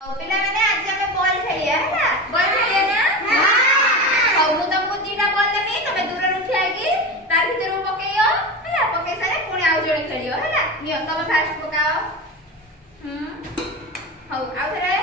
ପିଲାମାନେ ଆଜି ଆମେ ବଲ୍ ଖେଳିବା ହେଲା ବଲ୍ ଖେଳିବା ନା ହଉ ମୁଁ ତମକୁ ଦିଟା ବଲ୍ ଦେବି ତମେ ଦୂରରୁ ଠିଆ ହେଇକି ତା ଭିତରକୁ ପକେଇବ ହେଲା ପକେଇ ସାରିଲେ ପୁଣି ଆଉ ଜଣେ ଖେଳିବ ହେଲା ନିଅ ତମେ ଫାଷ୍ଟ ପକାଅ ହଉ ଆଉ ଥରେ